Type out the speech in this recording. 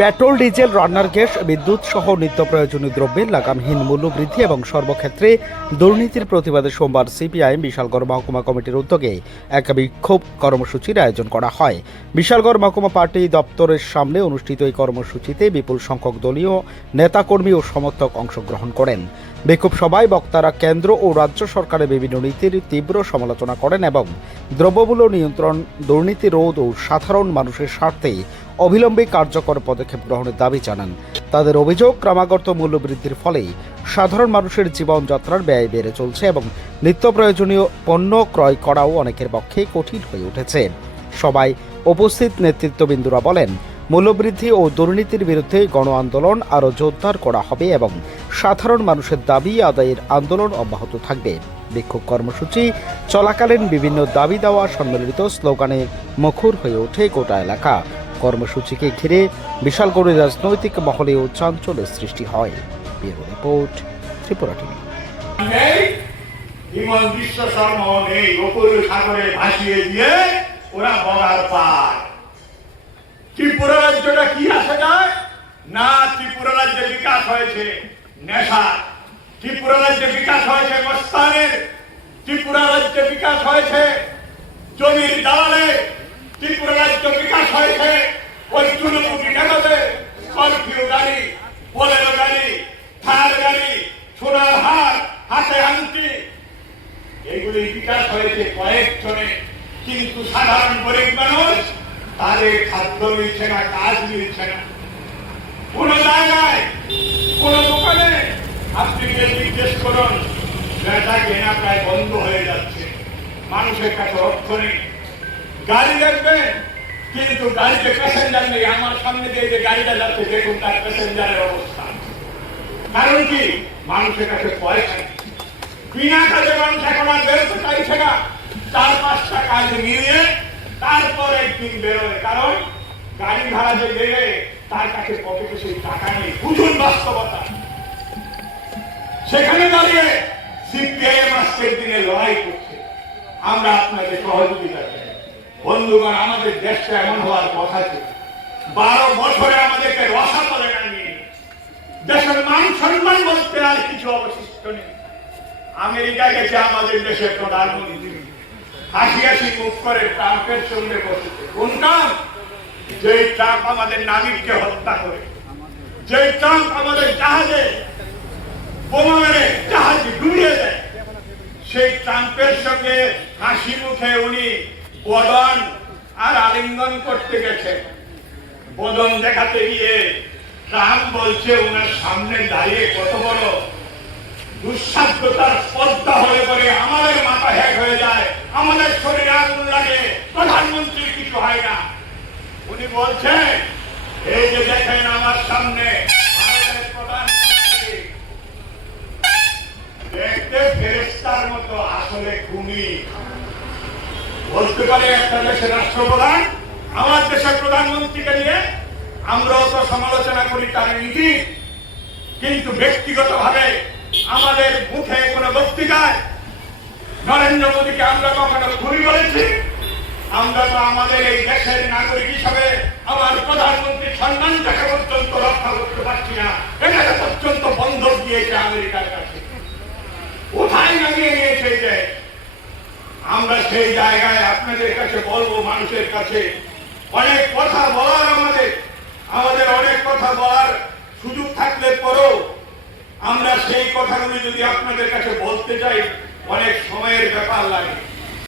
Petrol, diesel, রান্নার gas, বিদ্যুৎ সহ নিত্য প্রয়োজনীয় দ্রব্যের লাগামহীন মূল্য বৃদ্ধি এবং সর্বক্ষেত্রে দুর্নীতির প্রতিবাদে সোমবার সিপিআইএম বিশালগড় মহকুমা কমিটির উদ্যোগে এক বিক্ষোভ কর্মসূচির আয়োজন করা হয়। বিশালগড় মহকুমা পার্টি দপ্তরের সামনে অনুষ্ঠিত এই কর্মসূচিতে বিপুল সংখ্যক দলীয় নেতাকর্মী ও সমর্থক অংশগ্রহণ করেন। বিক্ষোভ সভায় বক্তারা কেন্দ্র ও রাজ্য সরকারের বিভিন্ন নীতির তীব্র সমালোচনা করেন এবং দ্রব্যমূল্য নিয়ন্ত্রণ, দুর্নীতি রোধ ও সাধারণ মানুষের স্বার্থে অবিলম্বে কার্যকর পদক্ষেপ গ্রহণের দাবি জানান। তাদের অভিযোগ, ক্রমাগত মূল্যবৃদ্ধির ফলে সাধারণ মানুষের জীবনযাত্রার ব্যয় বেড়ে চলছে এবং নিত্য প্রয়োজনীয় পণ্য ক্রয় করাও অনেকের পক্ষে কঠিন হয়ে উঠেছে। সবাই উপস্থিত নেতৃত্ববৃন্দরা বলেন, মূল্যবৃদ্ধি ও দুর্নীতির বিরুদ্ধে গণ আন্দোলন আরও জোরদার করা হবে এবং সাধারণ মানুষের দাবি আদায়ের আন্দোলন অব্যাহত থাকবে। বিক্ষোভ কর্মসূচি চলাকালীন বিভিন্ন দাবি দেওয়া সম্মিলিত স্লোগানে মুখর হয়ে ওঠে গোটা এলাকা। কর্মসূচিকে ঘিরে বিশালগড়ের রাজনৈতিক মহলেও চাঞ্চল্যের সৃষ্টি হয়। Bureau report, Tripura TV. Biswa Sarma নেই, গোকুল সাগরে ভাসিয়ে দিয়ে ওরা বগার পায়। ত্রিপুরা রাজ্যটা কি আসা যায় না? ত্রিপুরা রাজ্যে বিকাশ হয়েছে নেশা, ত্রিপুরা রাজ্যে বিকাশ হয়েছে মস্তানের, ত্রিপুরা রাজ্যে বিকাশ হয়েছে জমির দালালে, ত্রিপুরা রাজ্য বিকাশ হয়েছে ওই চুনমুখী নেতাদের স্করপিও গাড়ি, বোলেরো গাড়ি, থার গাড়ি, সোনার হার, হাতে আংটি, এগুলি বিকাশ হয়েছে কয়েকজনে। কিন্তু সাধারণ গরিব মানুষ, তাদের খাদ্য মিলছে না, কাজ মিলছে না। কোন জায়গায়, কোন দোকানে আপনি জিজ্ঞেস করুন, বেচা কেনা প্রায় বন্ধ হয়ে যাচ্ছে। মানুষের কাছে অর্থ নেই। গাড়ি দেখবেন, কিন্তু গাড়িতে প্যাসেঞ্জার নেই। আমার সামনে দিয়ে যে গাড়িটা যাচ্ছে, দেখুন তার প্যাসেঞ্জারের অবস্থা। কারণ কি? মানুষের কাছে পয়সা নেই। বিনা কাজে মানুষ এখন আর বেরোতে চাইছে না। 4-5টা কাজ মিলিয়ে তারপর একদিন বেরোয়। কারণ গাড়ি ভাড়া যে দেবে, তার কাছে পকেটে সেই টাকা নেই। বুঝুন বাস্তবতা। সেখানে দাঁড়িয়ে সিপিআইএম আজকের দিনে লড়াই করছে। আমরা আপনাদের সহযোগিতা চাই। বন্ধুগণ, আমাদের দেশটা এমন হওয়ার কথা ছিল। 12 বছরে আমাদেরকে রসাতলে নামিয়ে দেশের মান সম্মান বলতে আর কিছু অবশিষ্ট নেই। আমেরিকা গেছে আমাদের দেশের প্রধানমন্ত্রী, হাসি হাসি মুখ করে ট্রাম্পের সঙ্গে বসেছে। কোন ট্রাম্প? যে ট্রাম্প আমাদের নাবিককে হত্যা করে, যে ট্রাম্প আমাদের জাহাজে বোমা মেরে জাহাজ ডুবিয়ে দেয়, সেই ট্রাম্পের সঙ্গে হাসি মুখে উনি বদন আর আলিঙ্গন করতে গেছে। বদন দেখাতে গিয়ে ট্রাম্প বলছে ওনার সামনে দাঁড়িয়ে কত বড় দুঃসাধ্যতার স্পর্ধা হয়ে পড়ে আমাদের মাথা হ্যাক হয়ে যায়, আমাদের শরীরে আগুন লাগে, প্রধানমন্ত্রীর কিছু হয় না। উনি বলছেন, এই যে দেখেন আমার সামনে ভারতের প্রধানমন্ত্রী, দেখতে ফেরেশতার মতো, আসলে খুনি। বলতে পারে একটা দেশের রাষ্ট্রপ্রধান আমার দেশের প্রধানমন্ত্রীকে নিয়ে আমরাও তো সমালোচনা করি তার নীতি, কিন্তু ব্যক্তিগত ভাবে আমাদের মুখে কোনো বক্তৃতায় নরেন্দ্র মোদীকে আমরা কখনো খুনি বলেছি? আমরা তো আমাদের এই দেশের নাগরিক হিসাবে আমার প্রধানমন্ত্রীর সম্মানটাকে পর্যন্ত রক্ষা করতে পারছি না। এটাকে পর্যন্ত বন্ধক দিয়েছে আমেরিকার কাছে। কোথায় নামিয়ে নিয়েছে যে? আমরা সেই জায়গায় আপনাদের কাছে বলবো, মানুষের কাছে অনেক কথা বলার, আমাদের অনেক কথা বলার সুযোগ থাকলে পরেও আমরা সেই কথাগুলি যদি আপনাদের কাছে বলতে চাই, অনেক সময়ের ব্যাপার লাগে।